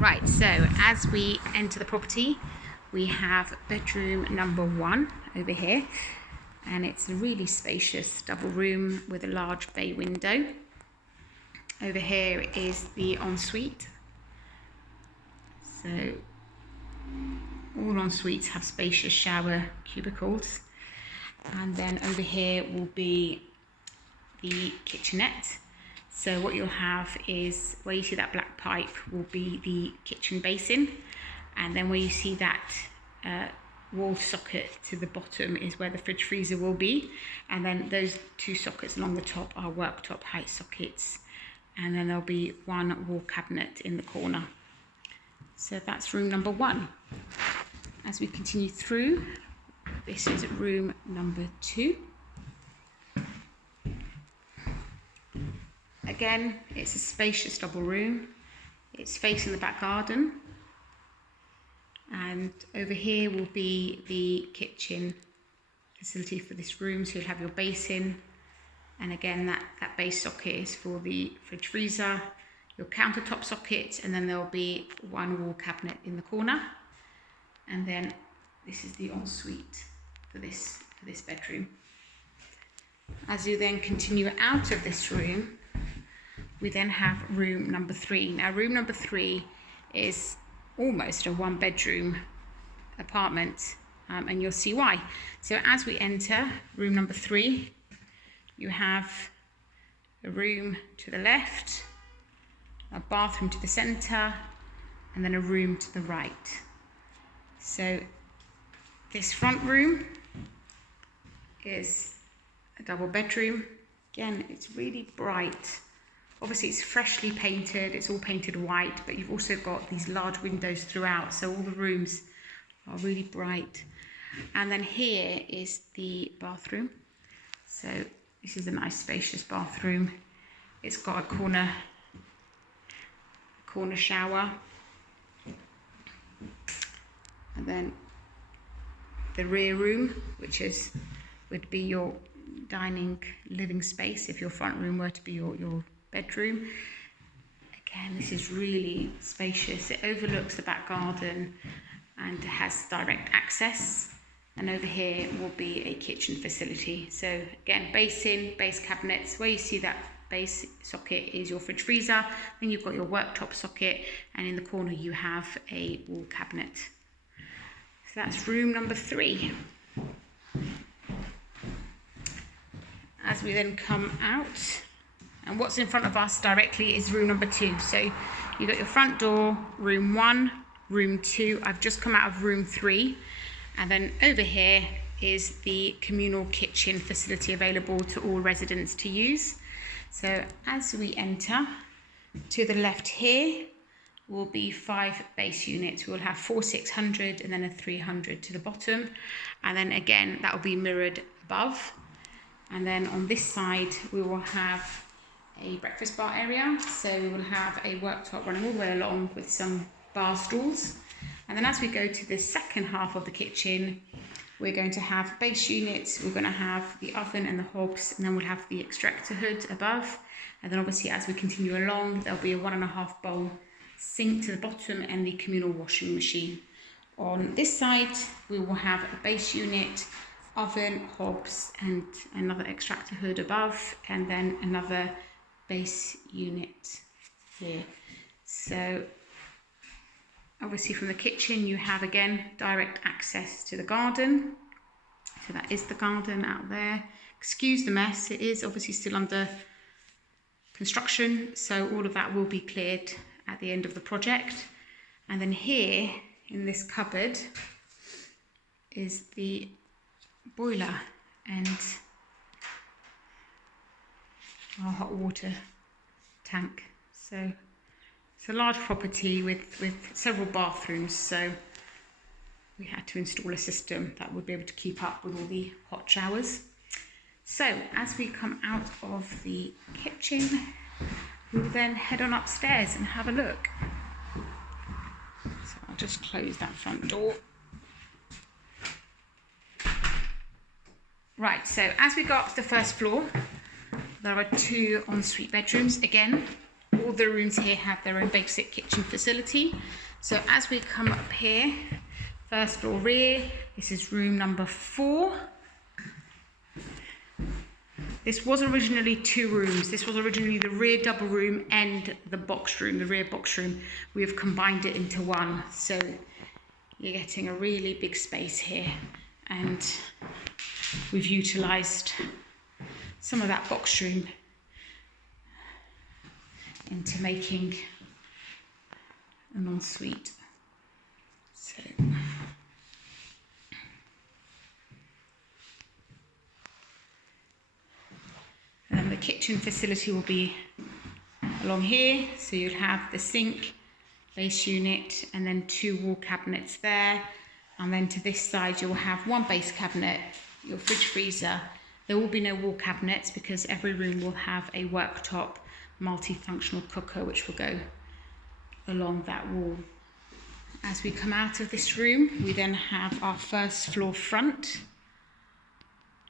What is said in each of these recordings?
Right, so as we enter the property, we have bedroom number 1 over here, and it's a really spacious double room with a large bay window. Over here is the ensuite. So all en-suites have spacious shower cubicles, and then over here will be the kitchenette. So what you'll have is, where you see that black pipe will be the kitchen basin, and then where you see that wall socket to the bottom is where the fridge freezer will be, and then those 2 sockets along the top are worktop height sockets, and then there'll be 1 wall cabinet in the corner. So that's room number 1. As we continue through, this is room number 2. Again, it's a spacious double room. It's facing the back garden. And over here will be the kitchen facility for this room. So you'll have your basin. And again, that base socket is for the fridge freezer, your countertop socket, and then there'll be 1 wall cabinet in the corner. And then this is the ensuite for this bedroom. As you then continue out of this room, we then have room number 3. Now, room number 3 is almost a 1-bedroom apartment, and you'll see why. So as we enter room number 3, you have a room to the left, a bathroom to the centre, and then a room to the right. So this front room is a double bedroom. Again, it's really bright. Obviously it's freshly painted, it's all painted white, but you've also got these large windows throughout, so all the rooms are really bright. And then here is the bathroom. So this is a nice spacious bathroom. It's got a corner shower. And then the rear room, which would be your dining living space if your front room were to be your bedroom. Again, this is really spacious. It overlooks the back garden and has direct access. And over here will be a kitchen facility. So again, basin, base cabinets. Where you see that base socket is your fridge freezer. Then you've got your worktop socket, and in the corner you have a wall cabinet. So that's room number 3. As we then come out, and what's in front of us directly is room number 2. So you've got your front door, room 1, room 2. I've just come out of room 3. And then over here is the communal kitchen facility available to all residents to use. So as we enter, to the left here will be 5 base units. We'll have 4 600 and then a 300 to the bottom. And then again, that will be mirrored above. And then on this side, we will have a breakfast bar area. So we will have a worktop running all the way along with some bar stools. And then as we go to the second half of the kitchen, we're going to have base units. We're going to have the oven and the hobs, and then we'll have the extractor hood above. And then obviously as we continue along, there'll be a 1.5 bowl sink to the bottom and the communal washing machine. On this side, we will have a base unit, oven, hobs, and another extractor hood above, and then another base unit here. So obviously from the kitchen you have again direct access to the garden. So that is the garden out there. Excuse the mess, it is obviously still under construction, so all of that will be cleared at the end of the project. And then here in this cupboard is the boiler and our hot water tank. So it's a large property with several bathrooms, so we had to install a system that would be able to keep up with all the hot showers. So as we come out of the kitchen, we'll then head on upstairs and have a look. So I'll just close that front door. Right, so as we go up to the first floor, there are 2 ensuite bedrooms. Again, all all the rooms here have their own basic kitchen facility. So as we come up here, first floor rear, this is room number 4. This was originally 2 rooms. This was originally the rear double room and the box room, the rear box room. We have combined it into one. So you're getting a really big space here. And we've utilised some of that box room into making an ensuite. So and the kitchen facility will be along here, so you'll have the sink, base unit, and then 2 wall cabinets there, and then to this side you'll have 1 base cabinet, your fridge freezer. There will be no wall cabinets because every room will have a worktop multifunctional cooker which will go along that wall. As we come out of this room, we then have our first floor front.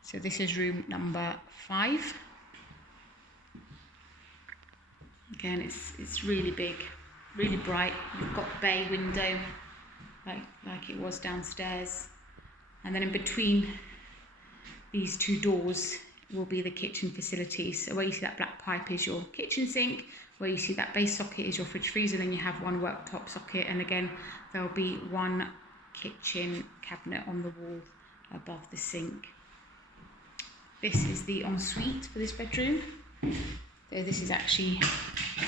So this is room number 5. Again, it's really big, really bright. You've got bay window like it was downstairs. And then in between these 2 doors will be the kitchen facilities. So where you see that black pipe is your kitchen sink, where you see that base socket is your fridge freezer, then you have 1 worktop socket, and again there'll be 1 kitchen cabinet on the wall above the sink. This is the ensuite for this bedroom. So this is actually a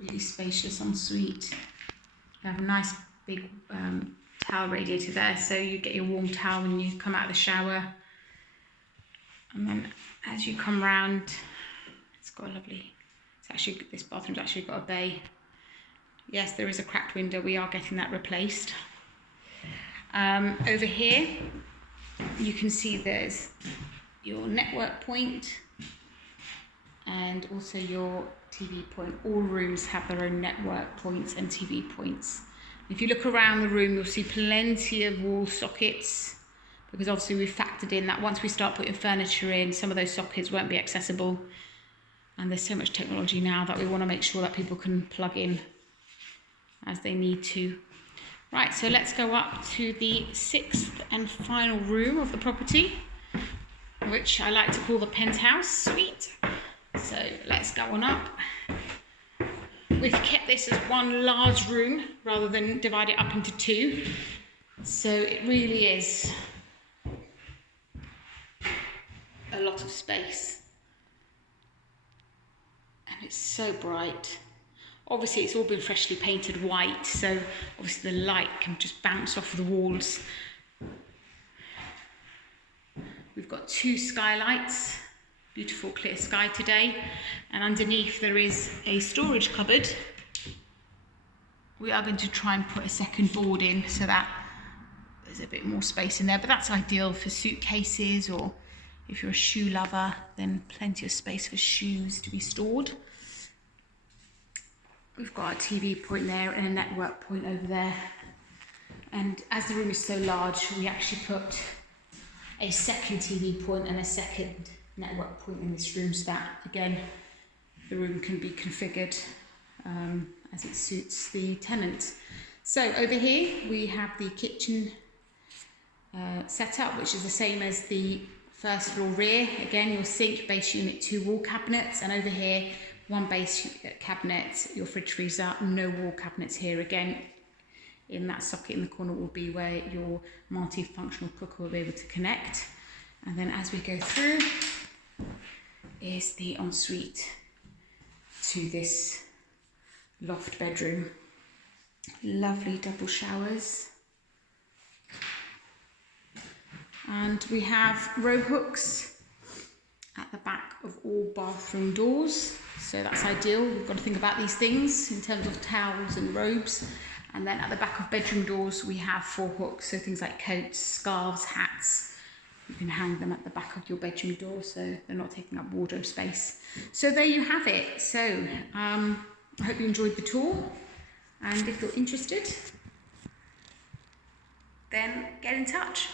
really spacious ensuite. You have a nice big towel radiator there, so you get your warm towel when you come out of the shower. And then as you come round, it's got a lovely, this bathroom's actually got a bay. Yes, there is a cracked window, we are getting that replaced. Over here, you can see there's your network point and also your TV point. All rooms have their own network points and TV points. If you look around the room, you'll see plenty of wall sockets, because obviously we've factored in that once we start putting furniture in, some of those sockets won't be accessible. And there's so much technology now that we want to make sure that people can plug in as they need to. Right, so let's go up to the 6th and final room of the property, which I like to call the penthouse suite. So let's go on up. We've kept this as 1 large room rather than divide it up into 2. So it really is a lot of space. And it's so bright. Obviously it's all been freshly painted white, so obviously the light can just bounce off the walls. We've got 2 skylights, beautiful clear sky today, and underneath there is a storage cupboard. We are going to try and put a second board in so that there's a bit more space in there, but that's ideal for suitcases, or if you're a shoe lover, then plenty of space for shoes to be stored. We've got a TV point there and a network point over there. And as the room is so large, we actually put a second TV point and a second network point in this room, so that, again, the room can be configured as it suits the tenant. So over here, we have the kitchen setup, which is the same as the first floor rear. Again, your sink, base unit, 2 wall cabinets, and over here, 1 base cabinet, your fridge freezer, no wall cabinets here. Again, in that socket in the corner will be where your multifunctional cooker will be able to connect. And then as we go through is the ensuite to this loft bedroom. Lovely double showers. And we have row hooks at the back of all bathroom doors. So that's ideal. We've got to think about these things in terms of towels and robes. And then at the back of bedroom doors, we have 4 hooks. So things like coats, scarves, hats. You can hang them at the back of your bedroom door so they're not taking up wardrobe space. So there you have it. So I hope you enjoyed the tour. And if you're interested, then get in touch.